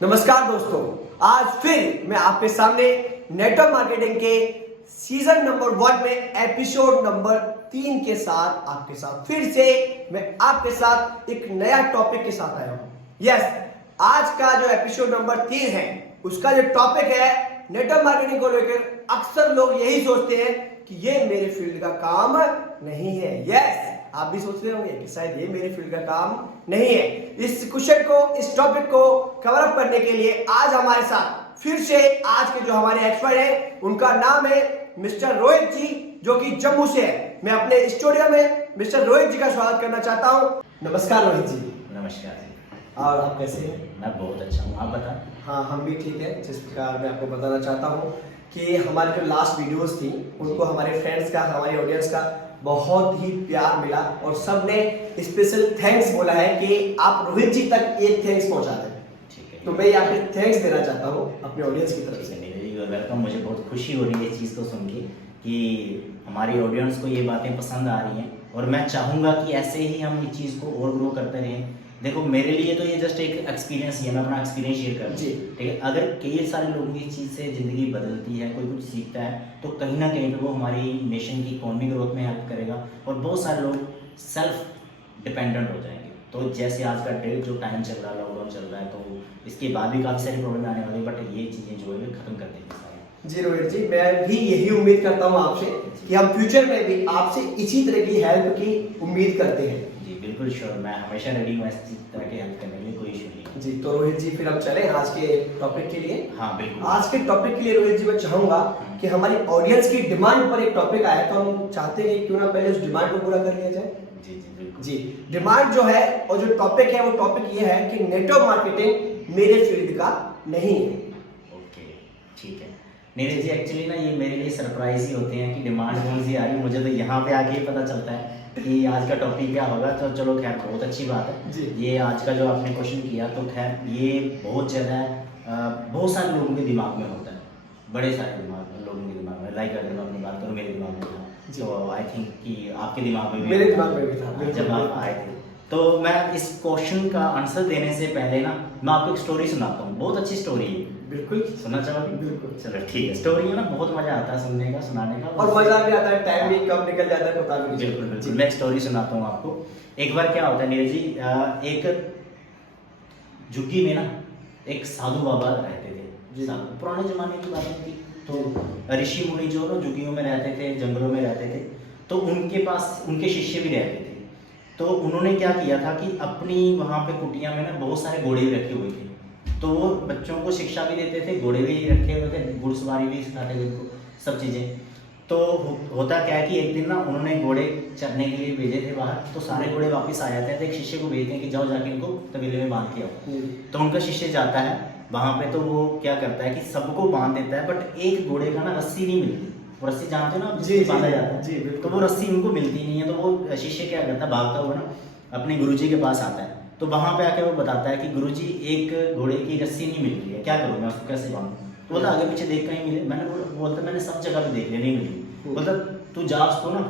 नमस्कार दोस्तों, आज फिर मैं आपके सामने नेटवर्क मार्केटिंग के सीजन नंबर 1 में एपिसोड नंबर 3 के साथ आपके साथ फिर से मैं आपके साथ एक नया टॉपिक के साथ आया हूं। यस, आज का जो एपिसोड नंबर 3 है उसका जो टॉपिक है नेटवर्क मार्केटिंग को लेकर अक्सर लोग यही सोचते हैं कि ये मेरे फील्ड का काम नहीं है। यस, आप भी सोच रहे होंगे कि शायद ये मेरे फील्ड का काम नहीं है। इस क्वेश्चन को, इस टॉपिक को कवर अप करने के लिए आज हमारे साथ फिर से आज के जो हमारे एक्सपर्ट हैं उनका नाम है मिस्टर रोहित जी, जो कि जम्मू से है। मैं अपने स्टूडियो में मिस्टर रोहित जी का स्वागत करना चाहता हूं। नमस्कार रोहित जी। नमस्कार जी। और आप कैसे हैं? मैं बहुत अच्छा हूँ, आप बताएं। हाँ, हम भी ठीक है। जिस प्रकार मैं आपको बताना चाहता हूँ कि हमारी जो लास्ट वीडियोस थी उनको हमारे फ्रेंड्स का, हमारी ऑडियंस का बहुत ही प्यार मिला और सब ने स्पेशल थैंक्स बोला है कि आप रोहित जी तक एक थैंक्स पहुंचा दें। ठीक है, तो मैं यहाँ पे थैंक्स देना चाहता हूँ अपने ऑडियंस की तरफ से। वेलकम। मुझे बहुत खुशी हो रही है इस चीज़ को सुन के कि हमारी ऑडियंस को ये बातें पसंद आ रही हैं और मैं चाहूँगा कि ऐसे ही हम इस चीज़ को और ग्रो करते रहें। देखो, मेरे लिए तो ये जस्ट एक एक्सपीरियंस ही है, मैं अपना एक्सपीरियंस शेयर कर रहा हूँ। जी। ठीक है, अगर कई सारे लोगों की इस चीज़ से ज़िंदगी बदलती है, कोई कुछ सीखता है, तो कहीं ना कहीं पे वो हमारी नेशन की इकोनॉमी ग्रोथ में हेल्प करेगा और बहुत सारे लोग सेल्फ डिपेंडेंट हो जाएंगे। तो जैसे आज का डेट जो टाइम चल रहा है, लॉकडाउन चल रहा है, तो इसके बाद भी काफ़ी सारी प्रॉब्लम आने वाली है, बट ये चीज़ें जो है ख़त्म कर देंगे सारी। जी रोहित जी, मैं भी यही उम्मीद करता हूँ आपसे कि हम फ्यूचर में भी आपसे इसी तरह की हेल्प की उम्मीद करते हैं। जी बिल्कुल श्योर, मैं हमेशा रेडी हूँ इस तरह की हेल्प करने के लिए, कोई इशू नहीं। जी, तो रोहित जी फिर हम चलें आज के टॉपिक के लिए। हाँ बिल्कुल। आज के टॉपिक के लिए रोहित जी मैं चाहूंगा कि हमारी ऑडियंस की डिमांड पर एक टॉपिक आया, तो हम चाहते हैं क्यों ना पहले उस डिमांड को पूरा कर लिया जाए। जी जी बिल्कुल। जी, डिमांड जो है और जो टॉपिक है वो टॉपिक ये है कि नेटवर्क मार्केटिंग मेरे फील्ड का नहीं है। ओके, ठीक है। नीरज जी, एक्चुअली ना ये मेरे लिए सरप्राइज ही होते हैं कि डिमांड कौन सी आ रही है। मुझे तो यहाँ पे आके ही पता चलता है कि आज का टॉपिक क्या होगा। तो चलो खैर, बहुत अच्छी बात है जी। ये आज का जो आपने क्वेश्चन किया, तो खैर ये बहुत ज़्यादा बहुत सारे लोगों के दिमाग में होता है, बड़े सारे लोगों के दिमाग में। लाइक अगर मैं अपनी बात करूँ, मेरे दिमाग में था, जी। तो आई थिंक कि आपके दिमाग में भी, मेरे दिमाग में भी था, बिल्कुल। जब आप आए थे। तो मैं इस क्वेश्चन का आंसर देने से पहले ना मैं आपको एक स्टोरी सुनाता हूँ। बहुत अच्छी स्टोरी है। बिल्कुल सुनना चाहोगे? बिल्कुल। चलो ठीक है। स्टोरी है ना, बहुत मजा आता है सुनने का, सुनाने का, और मजा भी आता है, टाइम भी कब निकल जाता है पता भी नहीं बिल्कुल चलता। बिल्कुल। मैं एक स्टोरी सुनाता हूँ आपको। एक बार क्या होता है नीरज जी, एक झुग्गी में ना एक साधु बाबा रहते थे। पुराने जमाने की बातें थी, तो ऋषि मुनि जो ना झुग्गियों में रहते थे, जंगलों में रहते थे, तो उनके पास उनके शिष्य भी रहते थे। तो उन्होंने क्या किया था कि अपनी वहाँ पे कुटिया में ना बहुत सारे घोड़े भी रखे हुए थे। तो वो बच्चों को शिक्षा भी देते थे, घोड़े भी रखे हुए थे, घुड़सवारी भी सिखाते थे उनको, सब चीज़ें। तो होता क्या है कि एक दिन ना उन्होंने घोड़े चरने के लिए भेजे थे बाहर, तो सारे घोड़े वापस आ जाते हैं। तो एक शिष्य को भेजते हैं कि जाओ जाके इनको तबेले में बांध के आओ। तो उनका शिष्य जाता है वहाँ पे, तो वो क्या करता है कि सबको बांध देता है, बट एक घोड़े का ना रस्सी नहीं मिलती। वो रस्सी जानते हो ना, जी, बांधा जाता है। जी, बिल्कुल। तो वो रस्सी उनको मिलती नहीं है। तो वो शिष्य क्या करता है, भागता हुआ ना अपने गुरुजी के पास आता है। तो वहाँ पे आके वो बताता है कि गुरुजी, एक घोड़े की रस्सी नहीं मिल रही है, क्या करूँ मैं, उसको कैसे बांधूं? तो बोलता आगे पीछे देख कहीं मिले। बोलता मैंने सब जगह पे देख लिया, नहीं मिली। बोलता तू जा उसको ना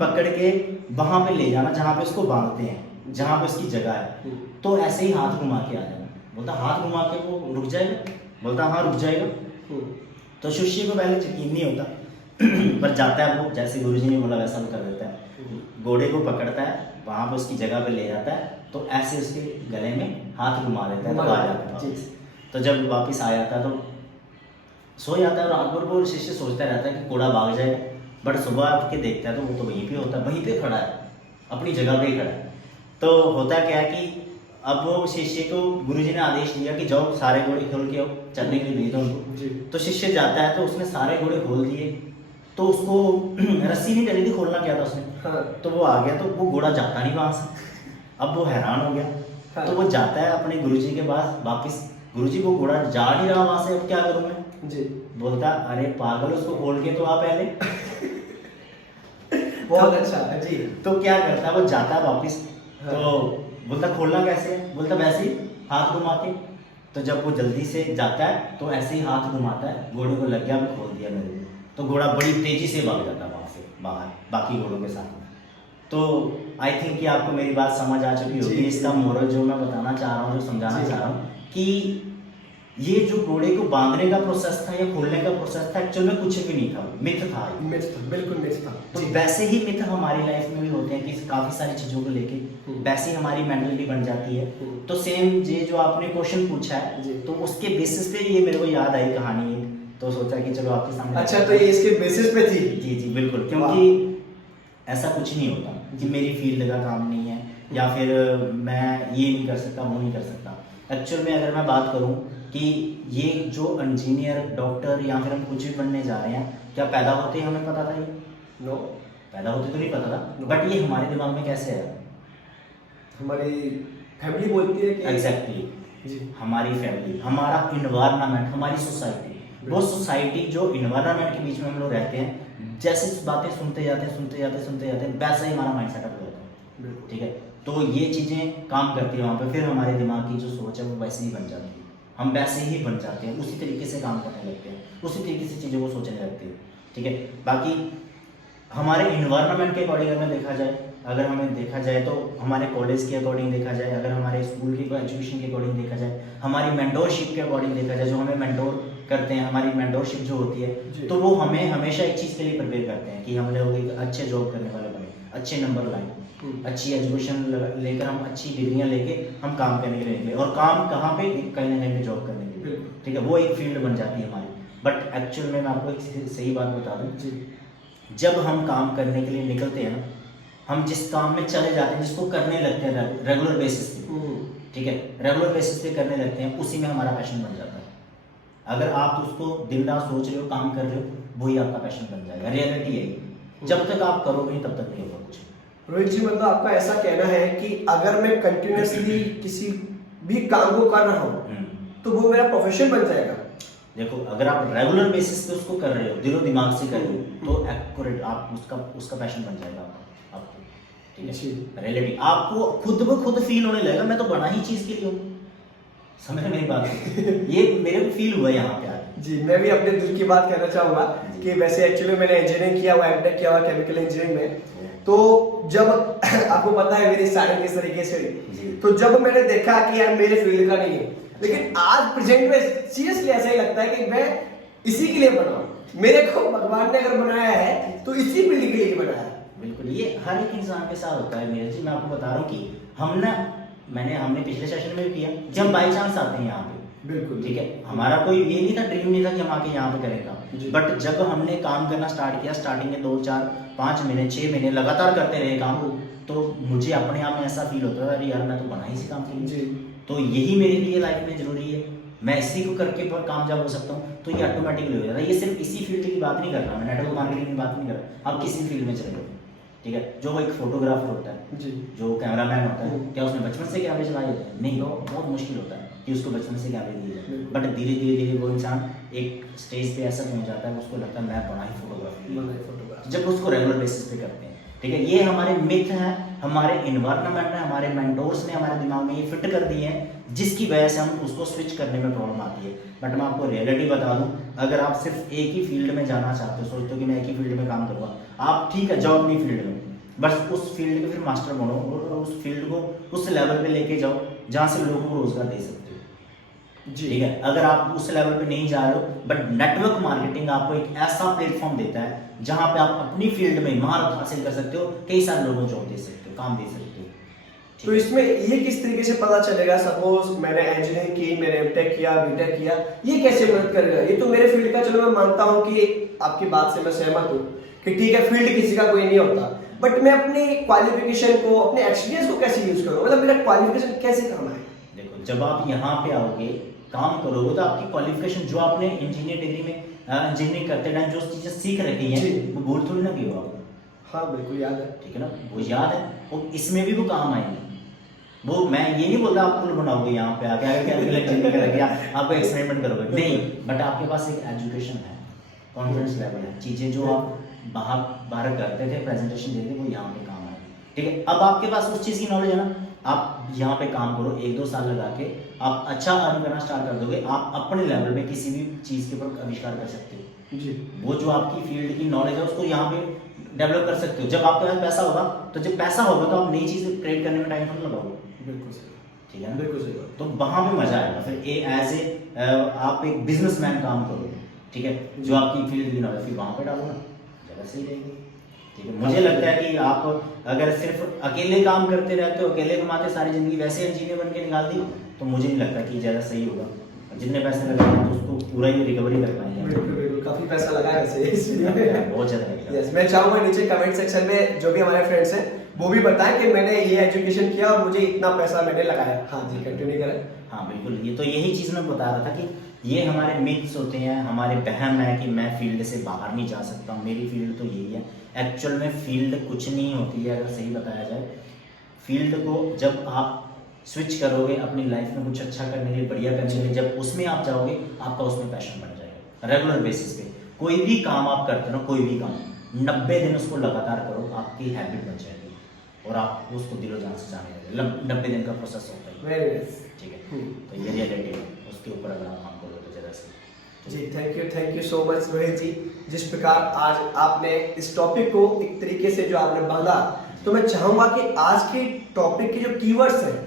पकड़ के वहाँ पे ले जाना जहाँ पे उसको बांधते हैं, जहाँ पे उसकी जगह है। तो ऐसे ही हाथ घुमा के आ जाना। बोलता हाथ घुमा के वो रुक जाएगा? बोलता हाँ रुक जाएगा। तो शिष्य को पहले यकीन नहीं होता पर जाता है वो, जैसे गुरुजी ने बोला वैसा वो कर देता है। घोड़े को पकड़ता है, वहाँ पे उसकी जगह पे ले जाता है, तो ऐसे उसके गले में हाथ घुमा देता है, तो आ जाता है वापस। तो जब वापस आ जाता है तो सो जाता है। रात भर वो शिष्य सोचता रहता है कि घोड़ा भाग जाएगा, बट सुबह आके देखता है तो वो तो वहीं पे होता है, वहीं पे खड़ा है, अपनी जगह पे ही खड़ा है। तो होता क्या है कि अब वो शिष्य को गुरुजी ने आदेश दिया कि जाओ सारे घोड़े खोल के आओ, चलने के लिए भेज दो उनको। तो शिष्य जाता है, तो उसने सारे घोड़े खोल दिए। तो उसको रस्सी नहीं डली थी, खोलना क्या था उसने। हाँ। तो वो आ गया, तो वो घोड़ा जाता नहीं वहाँ से। अब वो हैरान हो गया। हाँ। तो वो जाता है अपने गुरुजी के पास वापस। गुरुजी, वो घोड़ा जा नहीं रहा वहाँ से, अब क्या करूँ मैं? जी। बोलता अरे पागल, उसको खोल के तो आ पहले। बहुत अच्छा जी। तो क्या करता है, वो जाता है वापस। हाँ। तो बोलता खोलना कैसे? बोलता वैसे ही हाथ घुमा के। तो जब वो जल्दी से जाता है तो ऐसे ही हाथ घुमाता है, घोड़े को लग गया, मैं खोल दिया मेरे को। तो घोड़ा बड़ी तेजी से भाग जाता है वहाँ से बाहर बाकी घोड़ों के साथ। तो आई थिंक कि आपको मेरी बात समझ आ चुकी होगी। इसका मोरल जो मैं बताना चाह रहा हूँ, जो समझाना चाह रहा हूँ कि ये जो घोड़े को बांधने का प्रोसेस था या खोलने का प्रोसेस था, एक्चुअल में कुछ भी नहीं था, मिथ था ये। मिथ था, बिल्कुल मिथ था। तो जी। वैसे ही मिथ हमारी लाइफ में भी होते हैं कि काफी सारी चीजों को लेके वैसे ही हमारी मेंटलिटी बन जाती है। तो सेम ये जो आपने क्वेश्चन पूछा है, जी। तो उसके बेसिस पे ये मेरे को याद आई कहानी एक, तो सोचा कि चलो आपके सामने। अच्छा, तो ये इसके बेसिस पे थी? जी जी बिल्कुल, क्योंकि ऐसा कुछ नहीं होता कि मेरी फील्ड का काम नहीं है या फिर मैं ये नहीं कर सकता वो नहीं कर सकता। एक्चुअल में अगर मैं बात करूं कि ये जो इंजीनियर डॉक्टर या फिर हम कुछ भी बनने जा रहे हैं, क्या पैदा होते ही हमें पता था ये? नो, पैदा होते तो नहीं पता था, No. बट ये हमारे दिमाग में कैसे आया? हमारी फैमिली बोलती है कि एग्जैक्टली जी। हमारी फैमिली, हमारा इन्वायरमेंट, हमारी सोसाइटी, वो सोसाइटी जो इन्वायरमेंट के बीच में हम लोग रहते हैं, जैसे बातें सुनते जाते हैं वैसा ही हमारा माइंड सेटअप हो जाता है। बिल्कुल। ठीक है, तो ये चीज़ें काम करती है वहाँ पे, फिर हमारे दिमाग की जो सोच है वो वैसे ही बन जाती है, हम वैसे ही बन जाते हैं, उसी तरीके से काम करने लगते हैं, उसी तरीके से चीज़ों को सोचने लगते हैं। ठीक है, बाकी हमारे इन्वायरमेंट के अकॉर्डिंग अगर हमें देखा जाए तो हमारे कॉलेज के अकॉर्डिंग देखा जाए, अगर हमारे स्कूल की एजुकेशन के अकॉर्डिंग देखा जाए, हमारी मेंटोरशिप के अकॉर्डिंग देखा जाए, जो हमें मेंटोर करते हैं, हमारी मेंटोरशिप जो होती है, तो वो हमें हमेशा एक चीज़ के लिए प्रिपेयर करते हैं कि हम लोग एक अच्छे जॉब करने वाले बने, अच्छे नंबर लाएं, अच्छी एजुकेशन लेकर हम अच्छी डिग्रियां लेके हम काम करने के लिए निकले, और काम कहाँ पे? कहीं ना कहीं पे जॉब करने के लिए। ठीक है, वो एक फील्ड बन जाती है हमारी। बट एक्चुअल में मैं आपको एक सही बात बता दूं जी। जब हम काम करने के लिए निकलते हैं ना, हम जिस काम में चले जाते हैं, जिसको करने लगते हैं रेगुलर बेसिस पे, ठीक है, रेगुलर बेसिस पे करने लगते हैं, उसी में हमारा पैशन बन जाता है। अगर आप उसको दिन रात सोच रहे हो, काम कर रहे हो, वही आपका पैशन बन जाएगा। रियलिटी है, जब तक आप करोगे नहीं तब तक नहीं होगा कुछ। रोहित जी, मतलब आपका ऐसा कहना है कि अगर मैं कंटिन्यूअसली किसी भी काम को कर रहा हूँ तो वो मेरा प्रोफेशन बन जाएगा? देखो, अगर आप रेगुलर बेसिस पे उसको कर रहे हो, दिलो दिमाग से कर रहे हो, तो एक्यूरेट आप उसका पैशन बन जाएगा आपको। ठीक है, रियलिटी आपको खुद ब खुद फील होने लगेगा, मैं तो बना ही चीज के लिए हूँ। समझ मेरी बात? ये मेरे को फील हुआ यहाँ पे आके। जी, मैं भी अपने दिल की बात कहना चाहूंगा कि वैसे एक्चुअली मैंने इंजीनियरिंग किया हुआ, एमटेक किया हुआ केमिकल इंजीनियरिंग में। तो जब आपको पता है मेरी स्टार्टिंग किस तरीके से हुई, तो जब मैंने देखा कि यार मेरे फील्ड का नहीं है, लेकिन आज प्रेजेंट में सीरियसली ऐसा ही लगता है कि मैं इसी के लिए बना हूं। मेरे को भगवान ने अगर बनाया है तो इसी फील्ड के लिए बनाया है। बिल्कुल, ये हर एक इंसान के साथ होता है नीरज जी। मैं आपको बता रहा हूँ कि हमने पिछले सेशन में भी किया, जब बाई चांस आते हैं यहाँ पे, बिल्कुल, ठीक है, हमारा कोई ये नहीं था, ड्रीम नहीं था कि हम आके यहाँ पे करें काम। बट जब हमने काम करना स्टार्ट किया, स्टार्टिंग में 2, 4, 5 महीने, 6 महीने लगातार करते रहे काम, तो मुझे अपने आप में ऐसा फील होता था, अरे यार मैं तो बना ही इसी काम के लिए। तो यही मेरे लिए लाइफ में जरूरी है, मैं इसी को करके कामयाब हो सकता हूँ, तो ये ऑटोमेटिकली हो जाता है। ये सिर्फ इसी फील्ड की बात नहीं कर रहा, मैं नेटवर्क मार्केटिंग की बात नहीं कर रहा, आप किसी फील्ड में चले जाओ। ठीक है, जो एक फोटोग्राफर होता है जी, जो कैमरामैन होता है, क्या उसने बचपन से कैमरे चलाए होते हैं? नहीं, बहुत मुश्किल होता है कि उसको बचपन से कैमरे दिए जाए। बट धीरे धीरे वो इंसान एक स्टेज पे ऐसा पहुंच जाता है, उसको लगता है मैं बना ही फोटोग्राफी, जब उसको रेगुलर बेसिस पे करते हैं। ठीक है, ये हमारे मिथ हैं, हमारे इन्वायरमेंट ने, हमारे मेंटोर्स ने हमारे दिमाग में ये फिट कर दिए हैं, जिसकी वजह से हम उसको स्विच करने में प्रॉब्लम आती है। बट मैं आपको रियलिटी बता दूं, अगर आप सिर्फ एक ही फील्ड में जाना चाहते हो, सोचते हो कि मैं एक ही फील्ड में काम करूँगा, आप ठीक है जाओ अपनी फील्ड में, बस उस फील्ड के फिर मास्टर बनो और उस फील्ड को उस लेवल पे लेके जाओ जहाँ से लोगों को रोजगार दे सकते हो। जी, ठीक है, अगर आप उस लेवल पे नहीं जा रहे हो, बट नेटवर्क मार्केटिंग आपको एक ऐसा प्लेटफॉर्म देता है जहाँ पे आप अपनी फील्ड में महारत हासिल कर सकते हो, कई सारे लोगों को जॉब दे सकते हो, काम दे सकते हो। तो इसमें ये किस तरीके से पता चलेगा? सपोज मैंने इंजीनियरिंग की, मैंने एमटेक किया, बीटेक किया, ये कैसे मदद करेगा? ये तो मेरे फील्ड का, चलो मैं मानता हूँ कि आपकी बात से मैं सहमत हूँ कि ठीक है फील्ड किसी का कोई नहीं होता, बट मैं अपनी क्वालिफिकेशन को, अपने एक्सपीरियंस को कैसे यूज करूँ? मतलब मेरा क्वालिफिकेशन कैसे काम आए? देखो, जब आप यहाँ पे आओगे काम करोगे तो आपकी क्वालिफिकेशन जो आपने इंजीनियर डिग्री में इंजीनियरिंग करते टाइम जो चीजें सीख रखी हैं, वो भूल थोड़ी ना की हो आप। हाँ बिल्कुल याद है। ठीक है ना, वो याद है, और इसमें भी वो काम आएंगे। वो मैं ये नहीं बोलता आप पुल बनाओगे यहाँ पे आके आपको एक्सपेरिमेंट करोगे, नहीं, बट आपके पास एक एजुकेशन है, कॉन्फिडेंस लेवल है, चीजें जो आप बाहर करते थे, प्रेजेंटेशन देते, वो यहाँ पे काम आए। ठीक है, अब आपके पास उस चीज की नॉलेज है ना, आप यहाँ पे काम करो, 1-2 साल लगा के आप अच्छा अर्न करना स्टार्ट कर दोगे, आप अपने लेवल पे किसी भी चीज के ऊपर आविष्कार कर सकते हो। जी, वो जो आपकी फील्ड की नॉलेज है उसको यहाँ पे डेवलप कर सकते हो। जब आपके पास पैसा होगा, तो जब पैसा होगा तो आप नई चीज क्रिएट करने में टाइम थोड़ा लगाओगे। बिल्कुल सही। ठीक है ना? बिल्कुल सही बात। तो वहां पे मजा आएगा। फिर एज ए आप एक बिजनेसमैन काम करोगे, ठीक है, जो आपकी फील्ड की नॉलेज, फिर वहां पे डालो ना, जगह सही रहेगी। ठीक है, मुझे लगता है कि आप अगर सिर्फ अकेले काम करते रहते हो, अकेले कमाते सारी जिंदगी, वैसे इंजीनियर बन के निकाल दी, तो मुझे नहीं लगता कि ज़्यादा सही होगा। जितने पैसे लगाए तो उसको पूरा ही रिकवरी कर पाएंगे। बिल्कुल बिल्कुल, काफी पैसा लगा है वैसे इस वीडियो में। बहुत ज़्यादा लगेगा। यस, मैं चाहूंगा नीचे कमेंट सेक्शन में जो भी हमारे फ्रेंड्स हैं वो भी बताएं कि मैंने ये एजुकेशन किया और मुझे इतना पैसा मैंने लगाया। हाँ जी, कंटिन्यू करें। हाँ बिल्कुल, ये तो यही चीज़ मैं बता रहा था कि ये हमारे मिथ्स होते हैं, हमारे वहम है कि मैं फील्ड से बाहर नहीं जा सकता हूँ, मेरी फील्ड तो यही है। एक्चुअल में फील्ड कुछ नहीं होती है, अगर सही बताया जाए। फील्ड को जब आप स्विच करोगे अपनी लाइफ में कुछ अच्छा करने के लिए, बढ़िया करने के लिए, जब उसमें आप जाओगे, आपका उसमें पैशन बन जाएगा। रेगुलर बेसिस पे कोई भी काम आप करते हो ना, कोई भी काम 90 दिन उसको लगातार करो, आपकी हैबिट बन जाएगी और आप उसको दिलो जान से जाने लगे। 90 दिन का प्रोसेस होता है। Very nice. ठीक है, तो ये रियलिटी है, उसके ऊपर अगर आप काम करो तो ज़्यादा सही। जी, thank you so much Rohit ji. जिस प्रकार आज आपने इस टॉपिक को एक तरीके से जो आपने बांधा, तो मैं चाहूंगा कि आज के टॉपिक के जो कीवर्ड्स हैं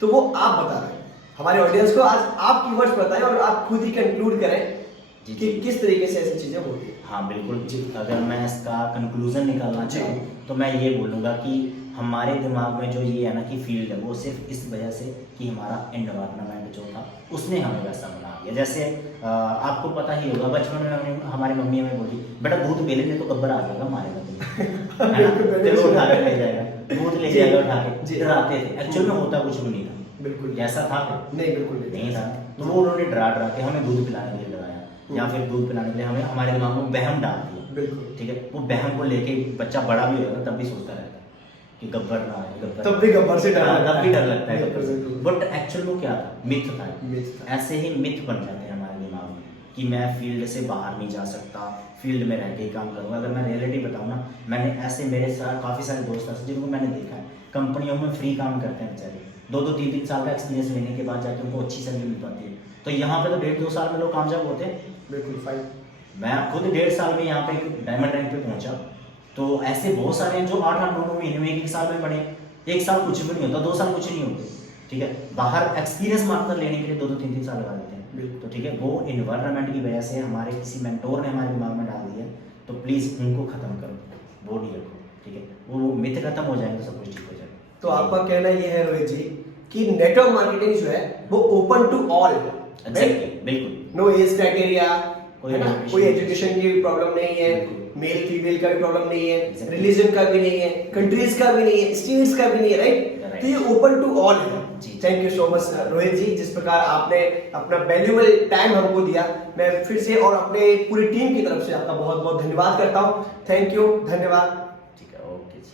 तो वो आप बता रहे हैं हमारे ऑडियंस को। आज आप कीवर्ड्स बताएं और आप खुद ही कंक्लूड करें जी, कि किस तरीके से ऐसी चीजें होती हैं। हाँ बिल्कुल जी, अगर मैं इसका कंक्लूजन निकालना चाहूँ तो मैं ये बोलूँगा कि हमारे दिमाग में जो ये है ना कि फील्ड है, वो सिर्फ इस वजह से कि हमारा एनवायरनमेंट जो था उसने हमें वैसा बना दिया। जैसे आपको पता ही होगा, बचपन में हमारी मम्मी हमें बोली, बेटा दूध पी लेने तो गब्बर आ जाएगा, मारेगा तुम्हें, तेरे को उठा के ले जाएगा, दूध ले जाएगा उठा के। डराते थे, एक्चुअल में होता कुछ भी नहीं था। बिल्कुल जैसा था नहीं, बिल्कुल नहीं था। तो वो उन्होंने डरा डरा के हमें दूध पिलाने के लिए डराया, या फिर दूध पिलाने के लिए हमें हमारे दिमाग में वहम डाल दिया। बिल्कुल ठीक है, वो वहम को लेके बच्चा बड़ा भी होगा तब भी सोचता रहता है कि गब्बर ना आए, गब्बर तब भी गब्बर से डर हाँ, लगता तब भी डर लगता है बिल्कुल, गब्बर से। बिल्कुल। बट एक्चुअल वो क्या था, मिथ था। मिथ था। ऐसे ही मिथ बन जाते हैं हमारे दिमाग में कि मैं फील्ड से बाहर नहीं जा सकता, फील्ड में रह के ही काम करूँगा। अगर मैं रियलिटी बताऊँ ना, मैंने ऐसे मेरे साथ काफ़ी सारे दोस्त ऐसे जिनको मैंने देखा है कंपनियों में फ्री काम करते हैं बेचारे, 2-3 साल का एक्सपीरियंस लेने के बाद जाके उनको अच्छी सैलरी मिल पाती है। तो यहाँ पे तो 1.5-2 साल में लोग कामयाब होते हैं। बिल्कुल फाइन। मैं खुद 1.5 साल में यहाँ पे एक डायमंड रैंक पे पहुंचा। तो ऐसे बहुत सारे हैं जो 8-9 महीने में, 1 साल में बने। 1 साल कुछ भी नहीं होता, 2 साल कुछ नहीं होते। ठीक है, बाहर एक्सपीरियंस मात्र लेने के लिए 2-3 साल लगा देते हैं। तो ठीक है, वो इन्वायरमेंट की वजह से हमारे किसी मेंटोर ने हमारे दिमाग में डाल दिया, तो प्लीज़ उनको खत्म करो, वो नहीं रखो। ठीक है, वो मिथ खत्म हो जाएंगे तो सब कुछ ठीक हो जाएगा। तो आपका कहना ये है रोहित जी कि नेटवर्क मार्केटिंग जो है वो ओपन टू ऑल, बिल्कुल, नो एज क्राइटेरिया, कोई कोई एजुकेशन की प्रॉब्लम नहीं है, मेल फीमेल का भी प्रॉब्लम नहीं है, रिलीजन का भी नहीं है, कंट्रीज का भी नहीं है, स्टेट्स का भी नहीं है, राइट? तो ये ओपन टू ऑल है। Thank you so much Rohit ji, जिस प्रकार आपने अपना वैल्यूएबल टाइम हमको दिया, मैं फिर से और अपने पूरी टीम की तरफ से आपका बहुत बहुत धन्यवाद करता हूँ। थैंक यू, धन्यवाद। ठीक है, ओके जी।